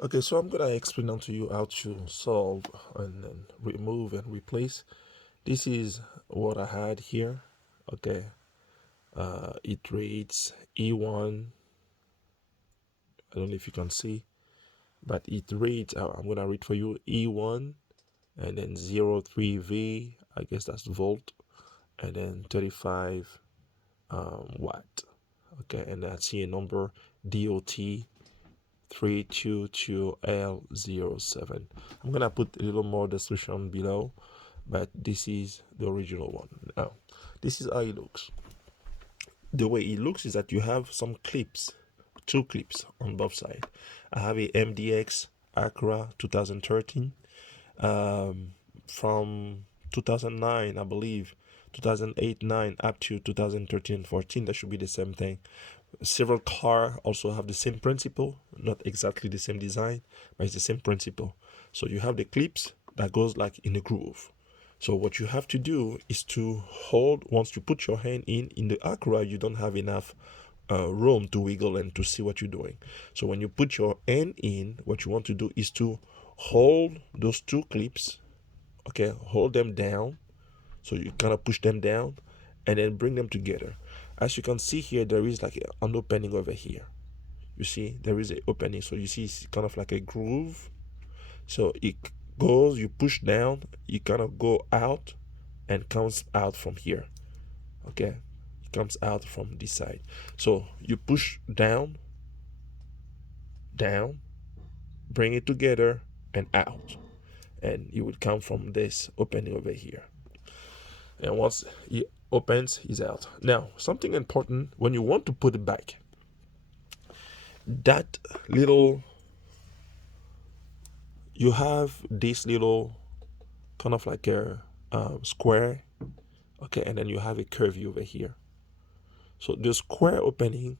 Okay, so I'm gonna explain to you how to solve and then remove and replace. This is what I had here. Okay, it reads E1. I don't know if you can see, but it reads. I'm gonna read for you E1 and then 03V. I guess that's volt, and then 35 watt. Okay, and I see a number DOT 322L07. I'm gonna put a little more description below, but this is the original one. Now, this is how it looks. The way it looks is that you have some clips, two clips on both sides. I have a MDX Acura 2013 from 2009, I believe, 2008, 9 up to 2013, 14. That should be the same thing. Several cars also have the same principle, not exactly the same design, but it's the same principle. So you have the clips that goes like in a groove. So what you have to do is to hold. Once you put your hand in the Acura, you don't have enough room to wiggle and to see what you're doing. So when you put your hand in, what you want to do is to hold those two clips. Okay, hold them down. So you kind of push them down and then bring them together. As you can see here, there is like an opening over here. You see, there is an opening. So you see, it's kind of like a groove. So it goes, you push down, you kind of go out and comes out from here. Okay, it comes out from this side. So you push down, down, bring it together and out. And you would come from this opening over here. And once it opens, he's out. Now, something important when you want to put it back, that little, you have this little kind of like a square, okay, and then you have a curvy over here. So the square opening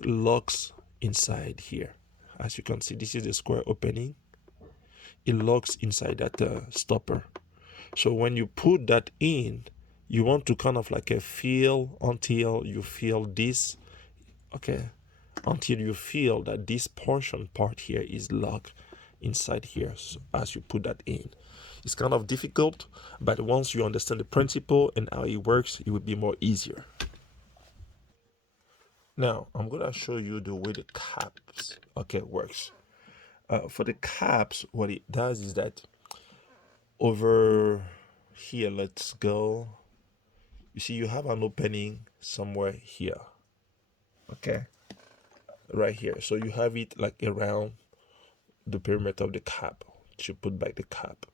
locks inside here. As you can see, this is the square opening. It locks inside that stopper. So when you put that in, you want to kind of like a feel until you feel this, okay, until you feel that this portion part here is locked inside here. So as you put that in, it's kind of difficult, but once you understand the principle and how it works, it will be more easier. Now I'm gonna show you the way the caps, okay, works. For the caps, what it does is that over here, let's go. You see, you have an opening somewhere here, okay, right here. So you have it like around the perimeter of the cap to put back the cap.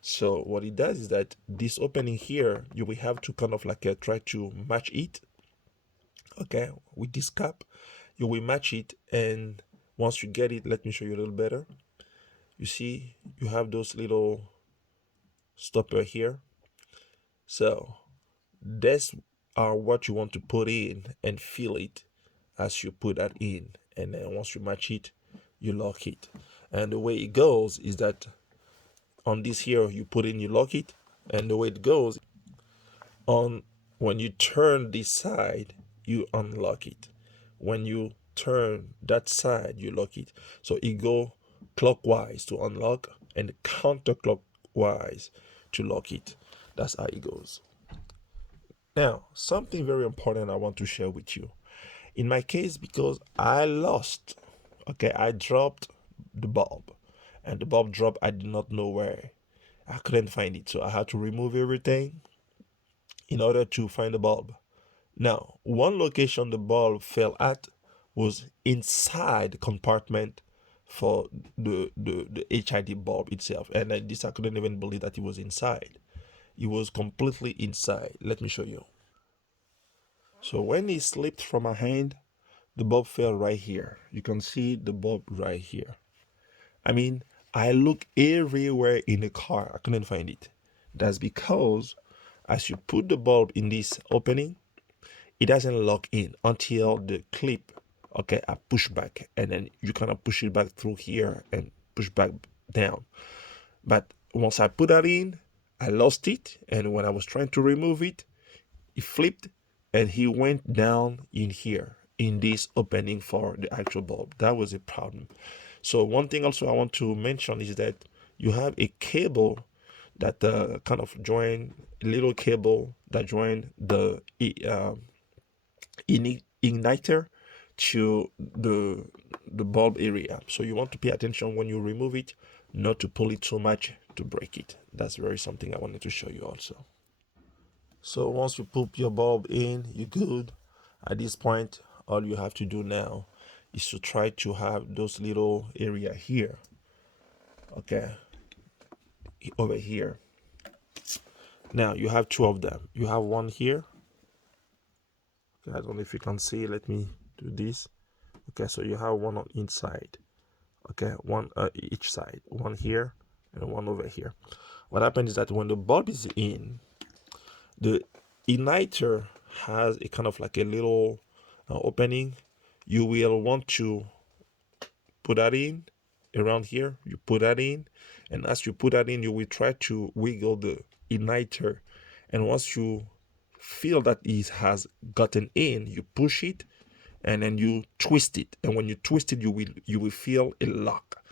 So what it does is that this opening here, you will have to kind of like try to match it, okay, with this cap. You will match it, and once you get it, let me show you a little better. You see, you have those little stopper here. So that's are what you want to put in and feel it as you put that in, and then once you match it, you lock it. And the way it goes is that on this here, you put in, you lock it, and the way it goes on, when you turn this side, you unlock it. When you turn that side, you lock it. So it go clockwise to unlock and counterclockwise to lock it. That's how it goes. Now, something very important I want to share with you. In my case, because I lost, okay, I dropped the bulb, and the bulb dropped, I did not know where. I couldn't find it, so I had to remove everything in order to find the bulb. Now, one location the bulb fell at was inside the compartment for the H.I.D bulb itself. And this, I couldn't even believe that it was inside. It was completely inside. Let me show you. So when it slipped from my hand, the bulb fell right here. You can see the bulb right here. I mean, I looked everywhere in the car. I couldn't find it. That's because as you put the bulb in this opening, it doesn't lock in until the clip, okay, I push back, and then you kind of push it back through here and push back down. But once I put that in, I lost it, and when I was trying to remove it, it flipped and he went down in here in this opening for the actual bulb. That was a problem. So one thing also I want to mention is that you have a cable that kind of join a little cable that join the igniter to the bulb area. So you want to pay attention when you remove it, not to pull it too much to break it. That's very something I wanted to show you also. So once you put your bulb in, you're good. At this point, all you have to do now is to try to have those little area here, okay, over here. Now you have two of them. You have one here. Okay, I don't know if you can see. Let me do this. Okay, so you have one on inside. Okay, one each side. One here and one over here. What happens is that when the bulb is in, the igniter has a kind of like a little opening. You will want to put that in around here. You put that in, and as you put that in, you will try to wiggle the igniter. And once you feel that it has gotten in, you push it, and then you twist it. And when you twist it, you will feel a lock.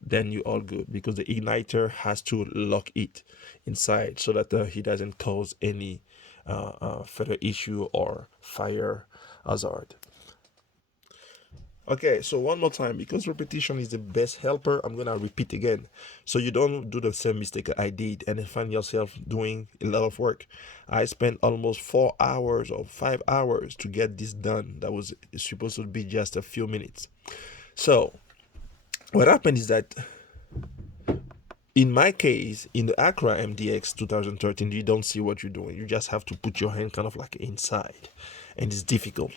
Then you're all good because the igniter has to lock it inside so that he doesn't cause any further issue or fire hazard. Okay, so one more time, because repetition is the best helper, I'm gonna repeat again so you don't do the same mistake I did and then find yourself doing a lot of work. I spent almost 4 hours or 5 hours to get this done. That was supposed to be just a few minutes. So what happened is that in my case, in the Acura MDX 2013, you don't see what you're doing. You just have to put your hand kind of like inside, and it's difficult.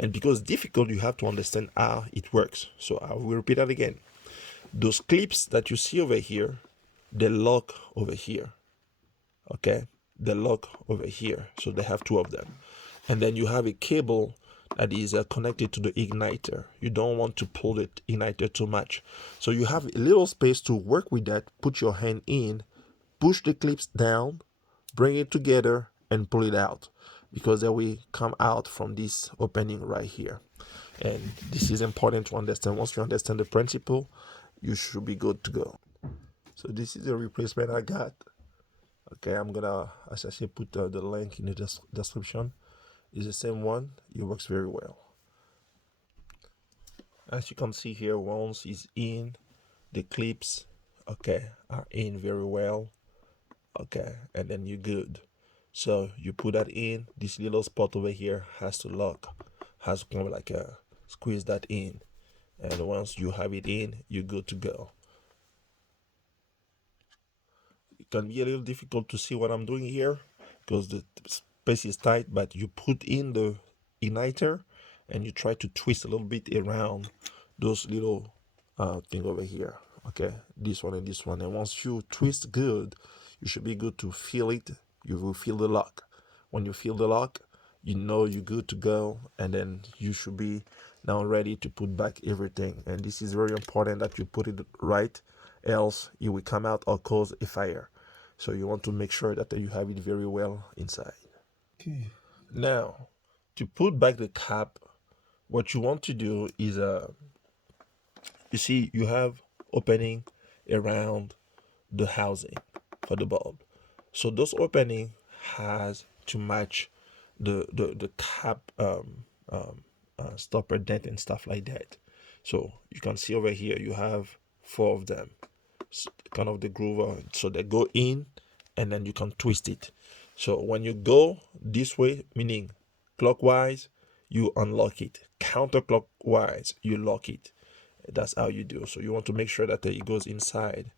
And because it's difficult, you have to understand how it works. So I will repeat that again. Those clips that you see over here, they lock over here. Okay, they lock over here. So they have two of them, and then you have a cable that is connected to the igniter. You don't want to pull the igniter too much. So you have a little space to work with that. Put your hand in, push the clips down, bring it together, and pull it out, because they will come out from this opening right here. And this is important to understand. Once you understand the principle, you should be good to go. So this is the replacement I got. Okay, I'm gonna, as I say, put the link in the description. It's the same one. It works very well. As you can see here, once it's in, the clips, okay, are in very well. Okay, and then you're good. So you put that in. This little spot over here has to lock, has to kind of like squeeze that in, and once you have it in, you're good to go. It can be a little difficult to see what I'm doing here because the space is tight, but you put in the igniter and you try to twist a little bit around those little thing over here. Okay, this one and this one, and once you twist good, you should be good to feel it. You will feel the lock. When you feel the lock, you know you're good to go, and then you should be now ready to put back everything. And this is very important that you put it right, else it will come out or cause a fire. So you want to make sure that you have it very well inside. Okay. Now, to put back the cap, what you want to do is you see you have opening around the housing for the bulb. So those opening has to match the cap stopper dent and stuff like that. So you can see over here you have four of them, kind of the groove, so they go in and then you can twist it. So when you go this way, meaning clockwise, you unlock it. Counterclockwise, you lock it. That's how you do. So you want to make sure that it goes inside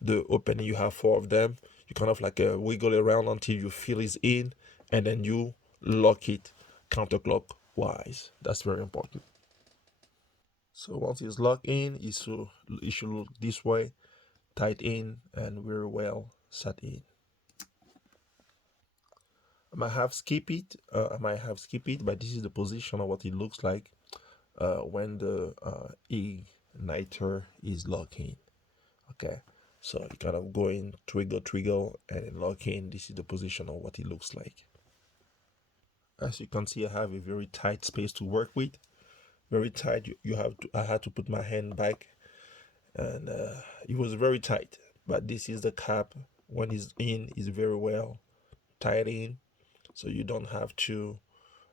the opening. You have four of them. You kind of like wiggle around until you feel it's in, and then you lock it counterclockwise. That's very important. So once it's locked in, it should look this way, tight in, and very well set in. I might have skip it. But this is the position of what it looks like when the igniter is locked in. Okay, so you kind of go in, trigger, and then lock in. This is the position of what it looks like. As you can see, I have a very tight space to work with. Very tight. I had to put my hand back and it was very tight. But this is the cap. When it's in, is very well tied in, so you don't have to.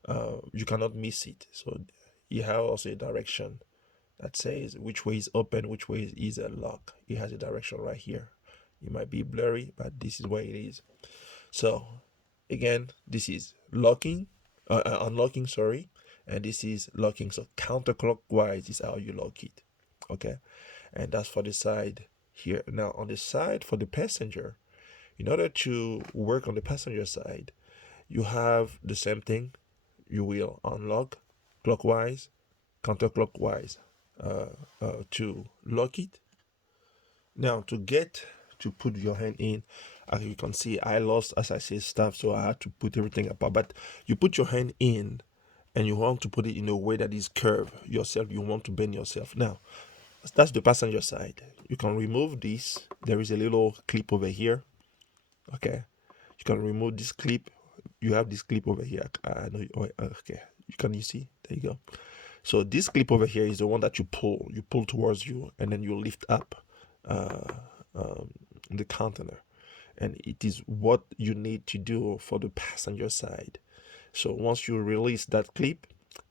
You cannot miss it. So it has also a direction that says which way is open, which way is a lock. It has a direction right here. It might be blurry, but this is where it is. So again, this is locking, unlocking, sorry, and this is locking. So counterclockwise is how you lock it. Okay, and that's for the side here. Now on the side for the passenger, in order to work on the passenger side, you have the same thing. You will unlock clockwise, counterclockwise to lock it. Now to put your hand in, as you can see, I lost, as I said, stuff, so I had to put everything apart. But you put your hand in, and you want to put it in a way that is curved yourself. You want to bend yourself. Now, that's the passenger side. You can remove this. There is a little clip over here. Okay, you can remove this clip. You have this clip over here. I know. Okay, you see? There you go. So this clip over here is the one that you pull towards you, and then you lift up uh, um, the container, and it is what you need to do for the passenger side. So once you release that clip,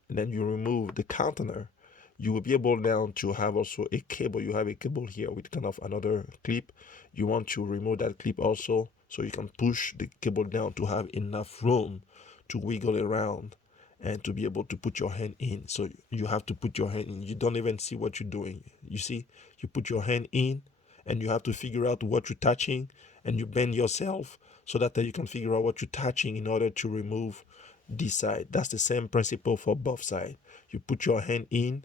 and then you remove the container, you will be able now to have also a cable. You have a cable here with kind of another clip. You want to remove that clip also, so you can push the cable down to have enough room to wiggle around and to be able to put your hand in. So you have to put your hand in. You don't even see what you're doing. You see, you put your hand in, and you have to figure out what you're touching, and you bend yourself so that you can figure out what you're touching in order to remove this side. That's the same principle for both sides. You put your hand in.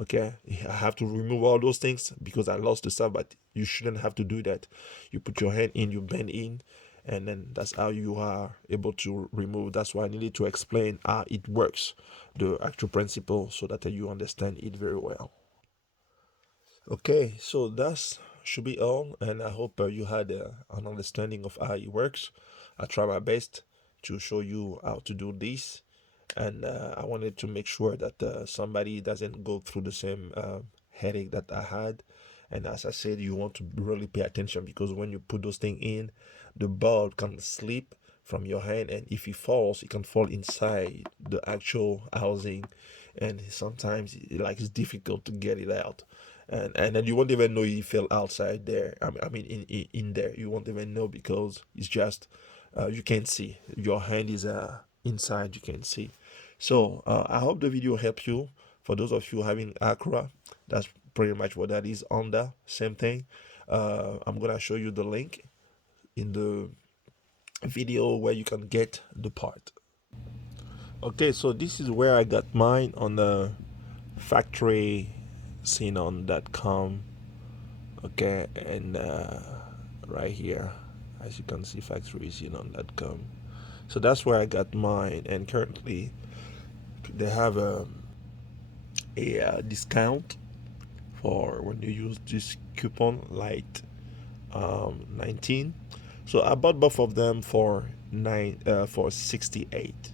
Okay, I have to remove all those things because I lost the stuff, but you shouldn't have to do that. You put your hand in, you bend in, and then that's how you are able to remove. That's why I needed to explain how it works, the actual principle, so that you understand it very well. Okay, so that's should be all, and I hope you had an understanding of how it works. I try my best to show you how to do this, and I wanted to make sure that somebody doesn't go through the same headache that I had. And as I said, you want to really pay attention, because when you put those things in, the bulb can slip from your hand, and if it falls, it can fall inside the actual housing, and sometimes it's difficult to get it out, and then you won't even know it fell outside there. I mean in there, you won't even know, because it's just you can't see. Your hand is inside, you can see. So I hope the video helped you. For those of you having Acura, that's pretty much what that is under. Same thing. I'm gonna show you the link in the video where you can get the part. Okay, so this is where I got mine on the factory xenon.com. Okay, and right here, as you can see, factory xenon.com. So that's where I got mine, and currently they have a discount for when you use this coupon light 19. So I bought both of them for 68,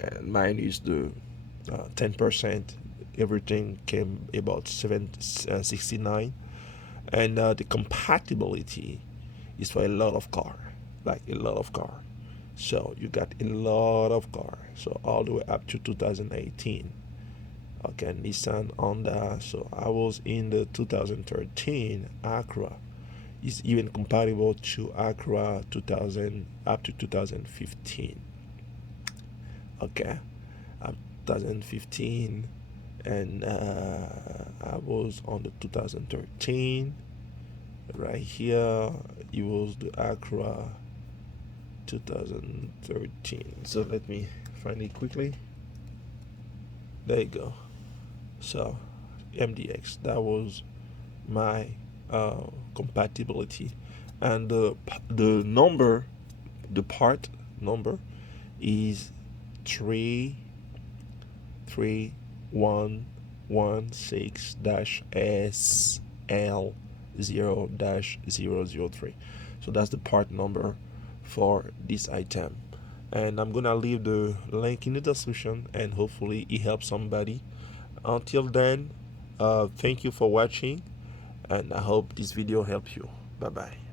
and mine is the 10%. Everything came about 69, and the compatibility is for a lot of car, like a lot of car. So you got a lot of car, so all the way up to 2018. Okay, Nissan, Honda. So I was in the 2013 Acura. It's even compatible to Acura 2000 up to 2015. Okay, up 2015, and I was on the 2013. Right here, it was the Acura 2013. So let me find it quickly. There you go. So MDX, that was my compatibility, and the number, the part number is 33116-SL0-003. So that's the part number for this item, and I'm gonna leave the link in the description, and hopefully it helps somebody. Until then, thank you for watching, and I hope this video helped you. Bye bye.